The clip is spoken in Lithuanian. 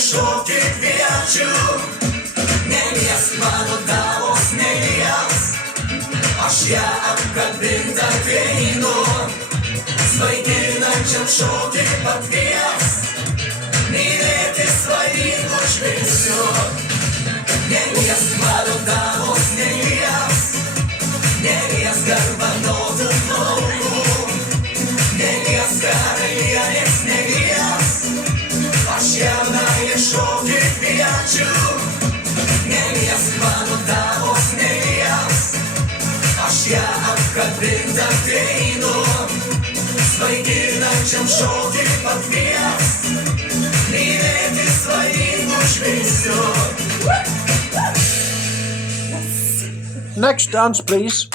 šokį kviečiu. Neliesk mano tavos, neliesk, aš ją apkabint ateinu. Svaiginančiam šokį pakvies, mylėti svaigingu žvilgsniu. Neliesk mano tavos, neliesk, neliesk garbanotų plaukų. Neliesk karalienės, neliesk, aš jaunąją šokį kviečiu. Neliesk mano tavos, neliesk, aš ją apkabint ateinu. Svaiginančiam šokį pakvies, mylėti svaigingu žvilgsniu. Next dance, please.